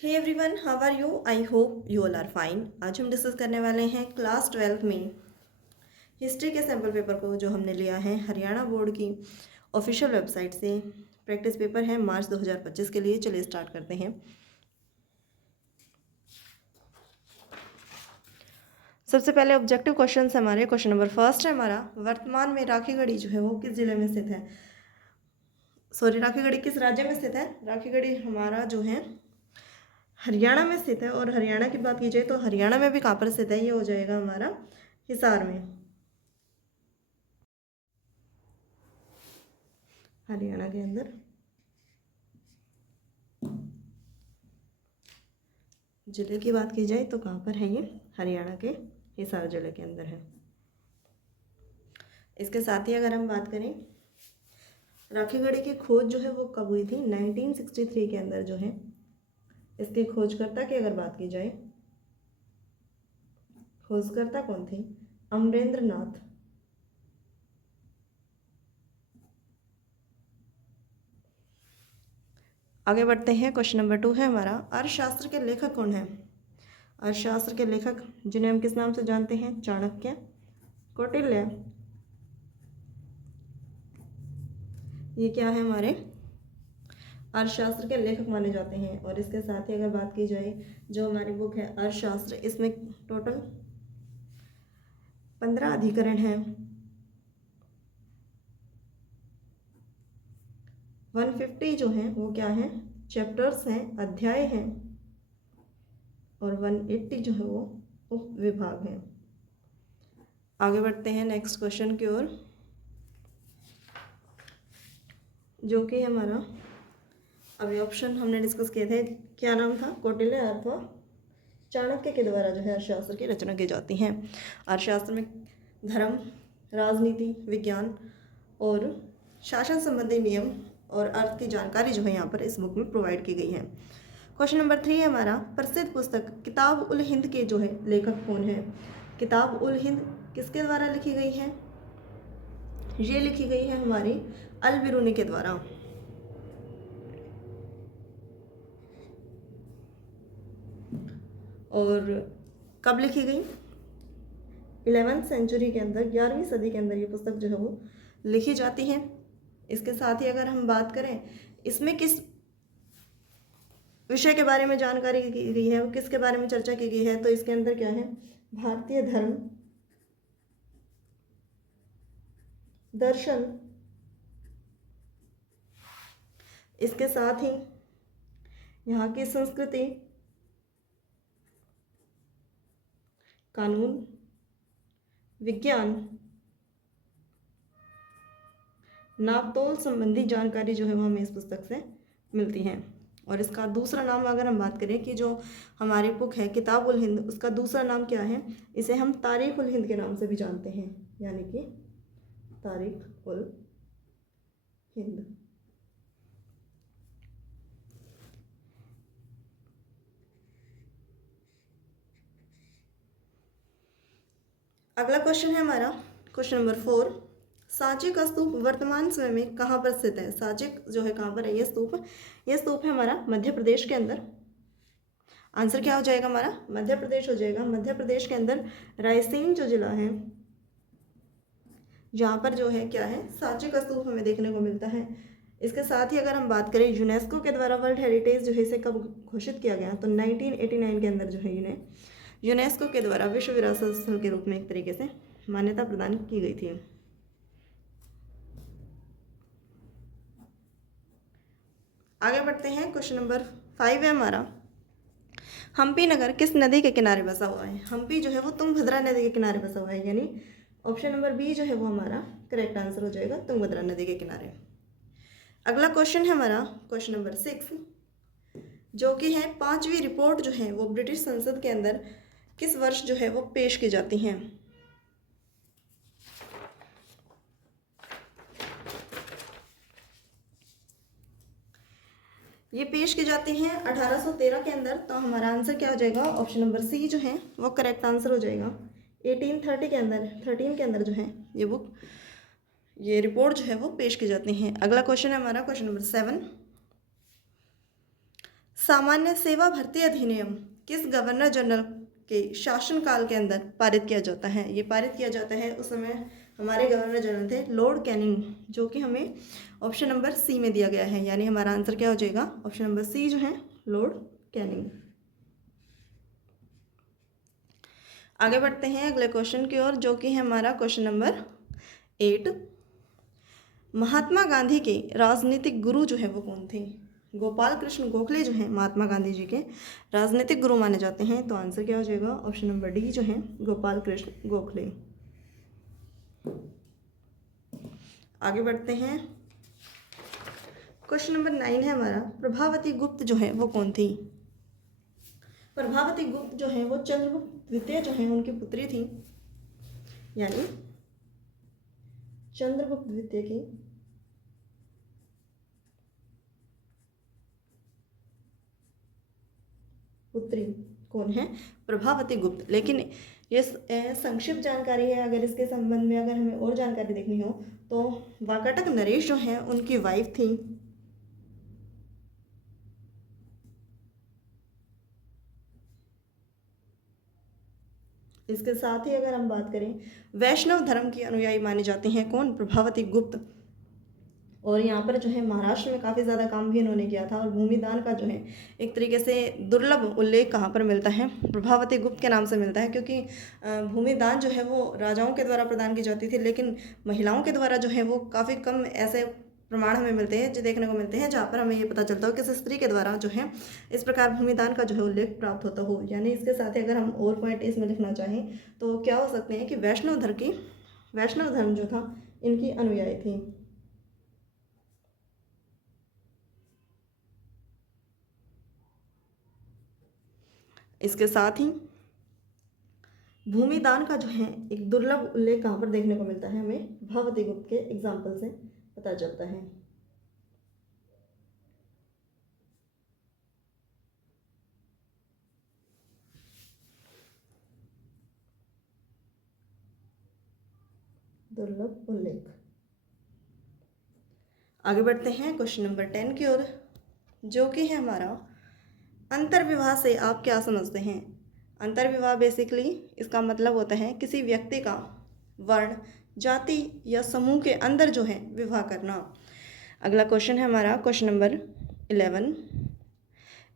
Hey everyone, how are you? I hope you all are fine. आज हम discuss करने वाले हैं क्लास 12th में हिस्ट्री के सैम्पल पेपर को, जो हमने लिया है हरियाणा बोर्ड की ऑफिशियल वेबसाइट से। प्रैक्टिस पेपर है मार्च 2025 के लिए। चलिए स्टार्ट करते हैं। सबसे पहले ऑब्जेक्टिव क्वेश्चन हमारे। क्वेश्चन नंबर फर्स्ट है हमारा, वर्तमान में राखीगढ़ी जो है वो किस जिले में स्थित है? राखीगढ़ी किस राज्य में स्थित है? राखीगढ़ी हमारा जो है हरियाणा में स्थित है। और हरियाणा की बात की जाए तो हरियाणा में भी कहाँ पर स्थित है? ये हो जाएगा हमारा हिसार में, हरियाणा के अंदर। जिले की बात की जाए तो कहाँ पर है? ये हरियाणा के हिसार जिले के अंदर है। इसके साथ ही अगर हम बात करें, राखीगढ़ी की खोज जो है वो कब हुई थी? 1963 के अंदर जो है। इसके खोजकर्ता की अगर बात की जाए, खोजकर्ता कौन थे? अमरेंद्र नाथ। आगे बढ़ते हैं। क्वेश्चन नंबर 2 है हमारा, अर्थशास्त्र के लेखक कौन है? अर्थशास्त्र के लेखक जिन्हें हम किस नाम से जानते हैं? चाणक्य, कौटिल्य। ये क्या है? हमारे अर्थशास्त्र के लेखक माने जाते हैं। और इसके साथ ही अगर बात की जाए, जो हमारी बुक है अर्थशास्त्र, इसमें टोटल 15 अधिकरण हैं। 150 जो हैं वो क्या हैं? चैप्टर्स हैं, अध्याय हैं। और 180 जो है वो उप विभाग हैं। आगे बढ़ते हैं नेक्स्ट क्वेश्चन की ओर, जो कि हमारा अभी ऑप्शन हमने डिस्कस किए थे। क्या नाम था? कौटिल्य अथवा चाणक्य के द्वारा जो है अर्थशास्त्र की रचना की जाती है। अर्थशास्त्र में धर्म, राजनीति, विज्ञान और शासन संबंधी नियम और अर्थ की जानकारी जो है यहाँ पर इस बुक में प्रोवाइड की गई है। क्वेश्चन नंबर 3 है हमारा, प्रसिद्ध पुस्तक किताब उल हिंद के जो है लेखक कौन है? किताब उल हिंद किसके द्वारा लिखी गई है? ये लिखी गई है हमारी अल बिरूनी के द्वारा। और कब लिखी गई? 11वीं सेंचुरी के अंदर, 11वीं सदी के अंदर ये पुस्तक जो है वो लिखी जाती है। इसके साथ ही अगर हम बात करें, इसमें किस विषय के बारे में जानकारी की गई है, किसके बारे में चर्चा की गई है? तो इसके अंदर क्या है? भारतीय धर्म, दर्शन, इसके साथ ही यहाँ की संस्कृति, कानून, विज्ञान, नापतोल संबंधी जानकारी जो है वो हमें इस पुस्तक से मिलती है। और इसका दूसरा नाम अगर हम बात करें कि जो हमारी बुक है किताब उल हिंद, उसका दूसरा नाम क्या है? इसे हम तारीख उल हिंद के नाम से भी जानते हैं, यानी कि तारीख उल हिंद। अगला क्वेश्चन है हमारा क्वेश्चन नंबर 4, सांची का स्तूप वर्तमान समय में कहाँ पर स्थित है? सांची जो है कहाँ पर है? ये स्तूप है हमारा मध्य प्रदेश के अंदर। आंसर क्या हो जाएगा हमारा? मध्य प्रदेश हो जाएगा। मध्य प्रदेश के अंदर रायसेन जो जिला है, जहाँ पर जो है क्या है? सांची का स्तूप हमें देखने को मिलता है। इसके साथ ही अगर हम बात करें, यूनेस्को के द्वारा वर्ल्ड हेरिटेज जो है इसे कब घोषित किया गया? तो 1989 के अंदर जो है यूनेस्को के द्वारा विश्व विरासत स्थल के रूप में एक तरीके से मान्यता प्रदान की गई थी। आगे बढ़ते हैं। क्वेश्चन नंबर 5 है हमारा, हम्पी नगर किस नदी के किनारे बसा हुआ है? हम्पी जो है वो तुंगभद्रा नदी के किनारे बसा हुआ है, यानी ऑप्शन नंबर बी जो है वो हमारा करेक्ट आंसर हो जाएगा, तुंगभद्रा नदी के किनारे। अगला क्वेश्चन है हमारा क्वेश्चन नंबर 6, जो कि है 5वीं रिपोर्ट जो है वो ब्रिटिश संसद के अंदर किस वर्ष जो है वो पेश की जाती हैं? ये पेश की जाती हैं 1813 के अंदर। तो हमारा आंसर क्या हो जाएगा? ऑप्शन नंबर सी जो है वो करेक्ट आंसर हो जाएगा। 1830 के अंदर, 13 के अंदर जो है ये रिपोर्ट जो है वो पेश की जाती हैं। अगला क्वेश्चन है हमारा क्वेश्चन नंबर 7, सामान्य सेवा भर्ती अधिनियम किस गवर्नर जनरल के शासनकाल के अंदर पारित किया जाता है? ये पारित किया जाता है, उस समय हमारे गवर्नर जनरल थे लॉर्ड कैनिंग, जो कि हमें ऑप्शन नंबर सी में दिया गया है। यानी हमारा आंसर क्या हो जाएगा? ऑप्शन नंबर सी जो है लॉर्ड कैनिंग। आगे बढ़ते हैं अगले क्वेश्चन की ओर, जो कि है हमारा क्वेश्चन नंबर 8। महात्मा गांधी के राजनीतिक गुरु जो है वो कौन थे? गोपाल कृष्ण गोखले जो हैं महात्मा गांधी जी के राजनीतिक गुरु माने जाते हैं। तो आंसर क्या हो जाएगा? ऑप्शन नंबर डी जो है गोपाल कृष्ण गोखले। आगे बढ़ते हैं, क्वेश्चन नंबर 9 है हमारा, प्रभावती गुप्त जो है वो कौन थी? प्रभावती गुप्त जो है वो चंद्रगुप्त द्वितीय जो है उनकी पुत्री थी, यानी चंद्रगुप्त द्वितीय की पुत्री कौन है? प्रभावती गुप्त। लेकिन ये संक्षिप्त जानकारी है, अगर इसके संबंध में अगर हमें और जानकारी देखनी हो तो वाकाटक नरेश जो है उनकी वाइफ थी। इसके साथ ही अगर हम बात करें, वैष्णव धर्म की अनुयायी माने जाते हैं कौन? प्रभावती गुप्त। और यहाँ पर जो है महाराष्ट्र में काफ़ी ज़्यादा काम भी इन्होंने किया था। और भूमिदान का जो है एक तरीके से दुर्लभ उल्लेख कहाँ पर मिलता है? प्रभावती गुप्त के नाम से मिलता है, क्योंकि भूमिदान जो है वो राजाओं के द्वारा प्रदान की जाती थी, लेकिन महिलाओं के द्वारा जो है वो काफ़ी कम ऐसे प्रमाण हमें मिलते हैं, जो देखने को मिलते हैं, जहाँ पर हमें ये पता चलता हो कि स्त्री के द्वारा जो है इस प्रकार भूमिदान का जो है उल्लेख प्राप्त होता हो। यानी इसके साथ ही अगर हम और पॉइंट इसमें लिखना चाहें तो क्या हो सकते हैं कि वैष्णव धर्म जो था इनकी अनुयायी थी। इसके साथ ही भूमिदान का जो है एक दुर्लभ उल्लेख कहाँ पर देखने को मिलता है? हमें प्रभावती गुप्त के एग्जाम्पल से पता चलता है। दुर्लभ उल्लेख। आगे बढ़ते हैं क्वेश्चन नंबर 10 की ओर, जो कि है हमारा अंतर्विवाह से आप क्या समझते हैं? अंतर्विवाह बेसिकली इसका मतलब होता है किसी व्यक्ति का वर्ण, जाति या समूह के अंदर जो है विवाह करना। अगला क्वेश्चन है हमारा क्वेश्चन नंबर 11।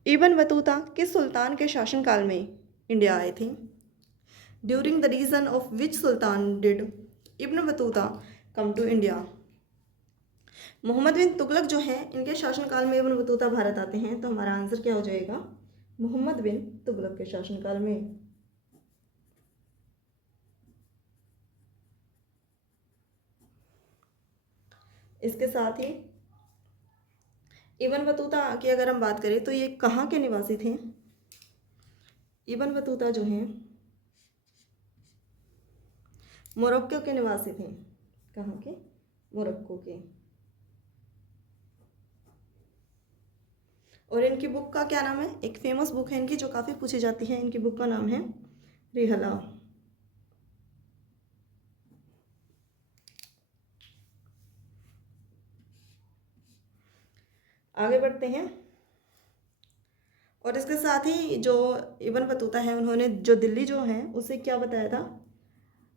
इब्न बतूता किस सुल्तान के शासनकाल में इंडिया आए थे? During the region of which sultan did Ibn Battuta come to India? Mohammad bin Tughlaq जो है इनके शासनकाल में इब्न बतूता भारत आते हैं। तो हमारा आंसर क्या हो जाएगा? मोहम्मद बिन तुगलक के शासनकाल में। इसके साथ ही इब्न बतूता की अगर हम बात करें तो ये कहाँ के निवासी थे? इब्न बतूता जो हैं मोरक्को के निवासी थे। कहाँ के? मोरक्को के। और इनकी बुक का क्या नाम है? एक फेमस बुक है इनकी जो काफ़ी पूछी जाती है, इनकी बुक का नाम है रिहला। आगे बढ़ते हैं, और इसके साथ ही जो इब्न बतूता है उन्होंने जो दिल्ली जो है उसे क्या बताया था?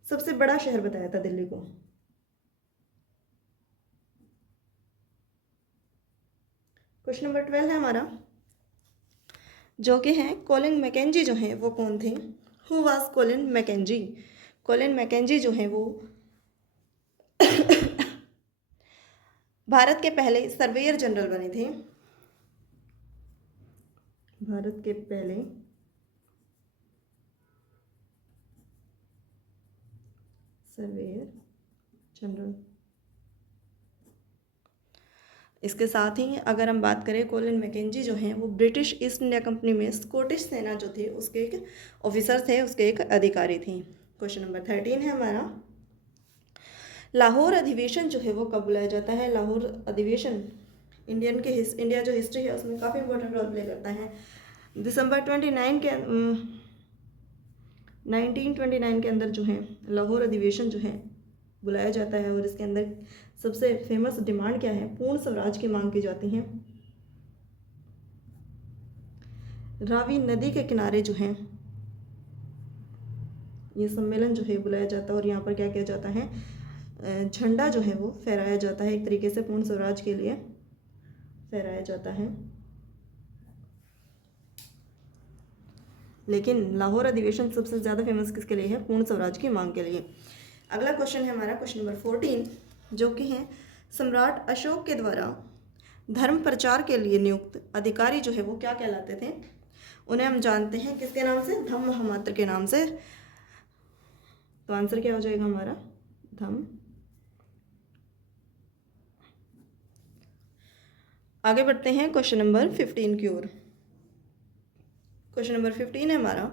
सबसे बड़ा शहर बताया था दिल्ली को। क्वेश्चन नंबर 12 है हमारा, जो कि है कोलिन मैकेंजी जो है वो कौन थे? Who was Colin Mackenzie? Colin Mackenzie जो है वो भारत के पहले सर्वेयर जनरल बने थे। भारत के पहले सर्वेयर जनरल। इसके साथ ही अगर हम बात करें, कोलिन मैकेंजी जो हैं वो ब्रिटिश ईस्ट इंडिया कंपनी में स्कॉटिश सेना जो थी उसके एक ऑफिसर थे, उसके एक अधिकारी थी। क्वेश्चन नंबर 13 है हमारा, लाहौर अधिवेशन जो है वो कब बुलाया जाता है? लाहौर अधिवेशन इंडिया जो हिस्ट्री है उसमें काफ़ी इंपॉर्टेंट रोल प्ले करता है। दिसंबर 29 के 1929 के अंदर जो है लाहौर अधिवेशन जो है बुलाया जाता है। और इसके अंदर सबसे फेमस डिमांड क्या है? पूर्ण स्वराज की मांग की जाती है। रावी नदी के किनारे जो है ये सम्मेलन जो है बुलाया जाता है और यहाँ पर क्या किया जाता है, झंडा जो है वो फहराया जाता है, एक तरीके से पूर्ण स्वराज के लिए फहराया जाता है। लेकिन लाहौर अधिवेशन सबसे ज़्यादा फेमस किसके लिए है, पूर्ण स्वराज की मांग के लिए। अगला क्वेश्चन है हमारा क्वेश्चन नंबर 14, जो कि है सम्राट अशोक के द्वारा धर्म प्रचार के लिए नियुक्त अधिकारी जो है वो क्या कहलाते थे, उन्हें हम जानते हैं किसके नाम से, धम्म महामात्र के नाम से। तो आंसर क्या हो जाएगा हमारा, धम्म। आगे बढ़ते हैं क्वेश्चन नंबर 15 की ओर। क्वेश्चन नंबर 15 है हमारा,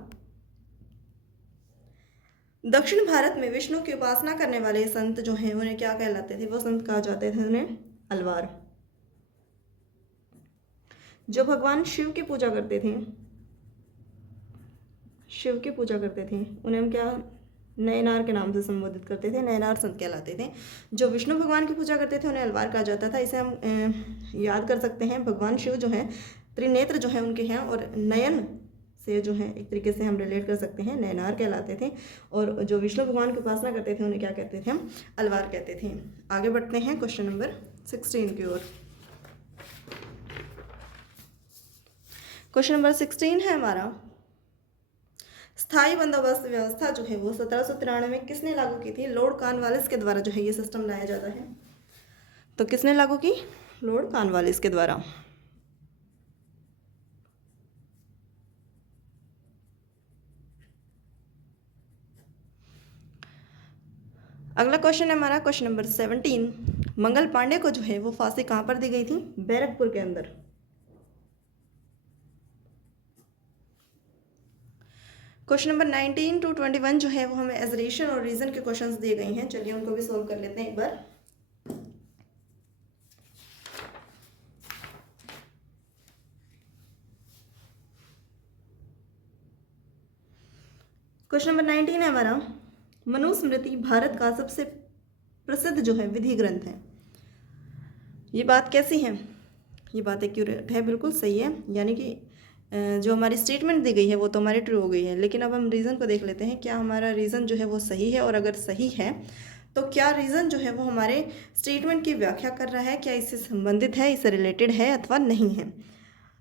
दक्षिण भारत में विष्णु की उपासना करने वाले संत जो हैं उन्हें क्या कहलाते थे, वो संत कहा जाते थे उन्हें अलवार। जो भगवान शिव की पूजा करते थे, शिव की पूजा करते थे, उन्हें हम क्या नयनार के नाम से संबोधित करते थे, नयनार संत कहलाते थे। जो विष्णु भगवान की पूजा करते थे उन्हें अलवार कहा जाता था। इसे हम याद कर सकते हैं, भगवान शिव जो हैं त्रिनेत्र जो है उनके हैं, और नयन से जो है एक तरीके से हम रिलेट कर सकते हैं, नयनार कहलाते थे। और जो विष्णु भगवान की उपासना करते थे उन्हें क्या कहते थे, हम अलवार कहते थे। आगे बढ़ते हैं क्वेश्चन नंबर 16 की ओर। क्वेश्चन नंबर 16 है हमारा, स्थायी बंदोबस्त व्यवस्था जो है वो 1793 में किसने लागू की थी, लॉर्ड कॉर्नवालिस के द्वारा जो है ये सिस्टम लाया जाता है। तो किसने लागू की, लॉर्ड कॉर्नवालिस के द्वारा। अगला क्वेश्चन है हमारा क्वेश्चन नंबर 17, मंगल पांडे को जो है वो फांसी कहाँ पर दी गई थी, बैरकपुर के अंदर। क्वेश्चन नंबर 19 to 21 जो है वो हमें एजरेशन और रीजन के क्वेश्चंस दिए गए हैं, चलिए उनको भी सोल्व कर लेते हैं एक बार। क्वेश्चन नंबर 19 है हमारा, मनुस्मृति भारत का सबसे प्रसिद्ध जो है विधि ग्रंथ है। ये बात कैसी है, ये बात एक्यूरेट है, बिल्कुल सही है, यानी कि जो हमारी स्टेटमेंट दी गई है वो तो हमारी ट्रू हो गई है। लेकिन अब हम रीज़न को देख लेते हैं, क्या हमारा रीज़न जो है वो सही है, और अगर सही है तो क्या रीज़न जो है वो हमारे स्टेटमेंट की व्याख्या कर रहा है, क्या इससे संबंधित है, इससे रिलेटेड है अथवा नहीं है।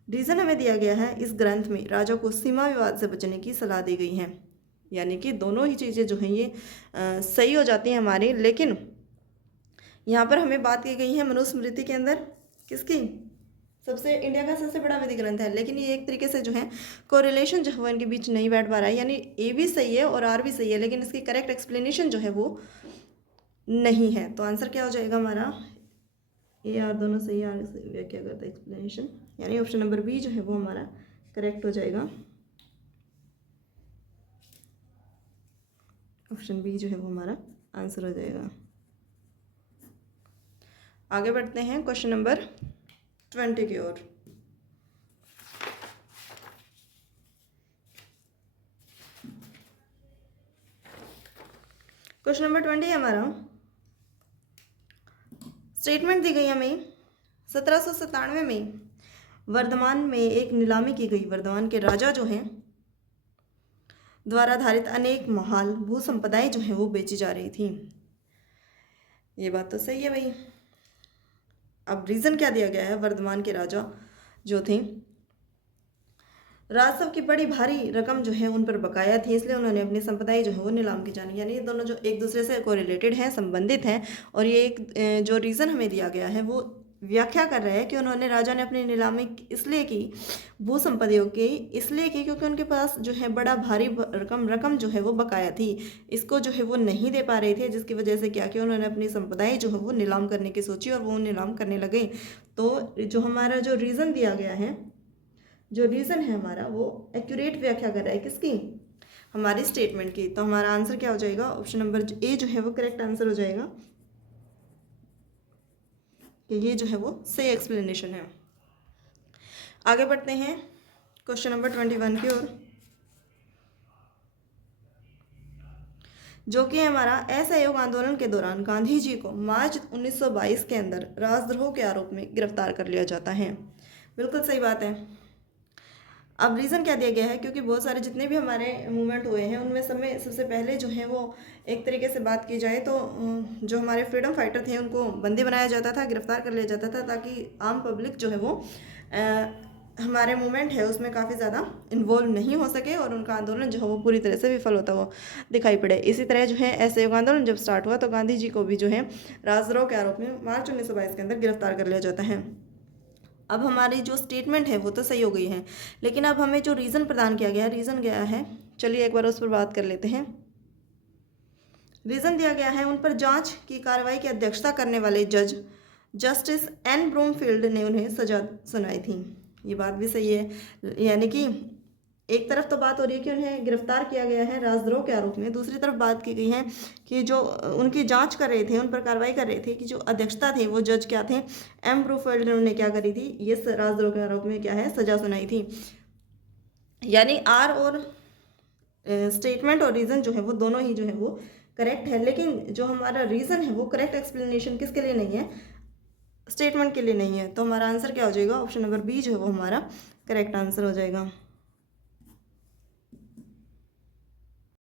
रीज़न हमें दिया गया है, इस ग्रंथ में राजा को सीमा विवाद से बचने की सलाह दी गई है, यानी कि दोनों ही चीज़ें जो हैं ये सही हो जाती हैं हमारी। लेकिन यहाँ पर हमें बात की गई है मनुस्मृति के अंदर किसकी, सबसे इंडिया का सबसे बड़ा विधि ग्रंथ है, लेकिन ये एक तरीके से जो है कोरिलेशन जो है वो इनके बीच नहीं बैठ पा रहा है, यानी ए भी सही है और आर भी सही है, लेकिन इसकी करेक्ट एक्सप्लेनेशन जो है वो नहीं है। तो आंसर क्या हो जाएगा हमारा, ए आर दोनों सही, आर व्याख्या करता है एक्सप्लेनेशन, यानी ऑप्शन नंबर बी जो है वो हमारा करेक्ट हो जाएगा। ऑप्शन बी जो है वो हमारा आंसर हो जाएगा। आगे बढ़ते हैं क्वेश्चन नंबर 20 की ओर। क्वेश्चन नंबर 20 है हमारा, स्टेटमेंट दी गई हमें 1797 में वर्धमान में एक नीलामी की गई, वर्धमान के राजा जो हैं द्वारा आधारित अनेक महाल भू संपदाएं जो हैं वो बेची जा रही थी। ये बात तो सही है भाई। अब रीज़न क्या दिया गया है, वर्धमान के राजा जो थे राजस्व की बड़ी भारी रकम जो है उन पर बकाया थी, इसलिए उन्होंने अपनी संपत्ति जो है वो नीलाम की जानी, यानी ये दोनों जो एक दूसरे से कोरिलेटेड हैं, संबंधित हैं। और ये एक जो रीज़न हमें दिया गया है वो व्याख्या कर रहा है कि उन्होंने राजा ने अपनी नीलामी इसलिए की भू संपत्तियों की, इसलिए की क्योंकि उनके पास जो है बड़ा भारी रकम जो है वो बकाया थी, इसको जो है वो नहीं दे पा रहे थे, जिसकी वजह से क्या किया उन्होंने अपनी संपत्ति जो है वो नीलाम करने की सोची और वो नीलाम करने लगे। तो जो हमारा जो रीज़न दिया गया है, जो रीज़न है हमारा वो एक्यूरेट व्याख्या कर रहा है किसकी, हमारी स्टेटमेंट की। तो हमारा आंसर क्या हो जाएगा, ऑप्शन नंबर ए जो है वो करेक्ट आंसर हो जाएगा, कि ये जो है वो सही एक्सप्लेनेशन है। आगे बढ़ते हैं क्वेश्चन नंबर 21 की ओर, जो कि हमारा असहयोग आंदोलन के दौरान गांधी जी को मार्च 1922 के अंदर राजद्रोह के आरोप में गिरफ्तार कर लिया जाता है। बिल्कुल सही बात है। अब रीज़न क्या दिया गया है, क्योंकि बहुत सारे जितने भी हमारे मूवमेंट हुए हैं उनमें सबसे पहले जो है वो एक तरीके से बात की जाए तो जो हमारे फ्रीडम फाइटर थे उनको बंदी बनाया जाता था, गिरफ्तार कर लिया जाता था, ताकि आम पब्लिक जो है वो हमारे मूवमेंट है उसमें काफ़ी ज़्यादा इन्वॉल्व नहीं हो सके और उनका आंदोलन जो है वो पूरी तरह से विफल होता हुआ दिखाई पड़े। इसी तरह जो है असहयोग आंदोलन जब स्टार्ट हुआ तो गांधी जी को भी जो है राजद्रोह के आरोप में मार्च 1922 के अंदर गिरफ्तार कर लिया जाता है। अब हमारी जो स्टेटमेंट है वो तो सही हो गई है, लेकिन अब हमें जो रीज़न प्रदान किया गया है, रीज़न क्या है, चलिए एक बार उस पर बात कर लेते हैं। रीज़न दिया गया है, उन पर जांच की कार्रवाई की अध्यक्षता करने वाले जज जस्टिस एन ब्रूमफील्ड ने उन्हें सजा सुनाई थी। ये बात भी सही है, यानी कि एक तरफ तो बात हो रही है कि उन्हें गिरफ्तार किया गया है राजद्रोह के आरोप में, दूसरी तरफ बात की गई है कि जो उनकी जांच कर रहे थे, उन पर कार्रवाई कर रहे थे, कि जो अध्यक्षता थे वो जज क्या थे, एम ब्रूमफील्ड ने उन्हें क्या करी थी, ये राजद्रोह के आरोप में क्या है, सजा सुनाई थी। यानी आर और स्टेटमेंट और रीज़न जो है वो दोनों ही जो है वो करेक्ट है, लेकिन जो हमारा रीज़न है वो करेक्ट एक्सप्लेनेशन किसके लिए नहीं है, स्टेटमेंट के लिए नहीं है। तो हमारा आंसर क्या हो जाएगा, ऑप्शन नंबर बी जो है वो हमारा करेक्ट आंसर हो जाएगा।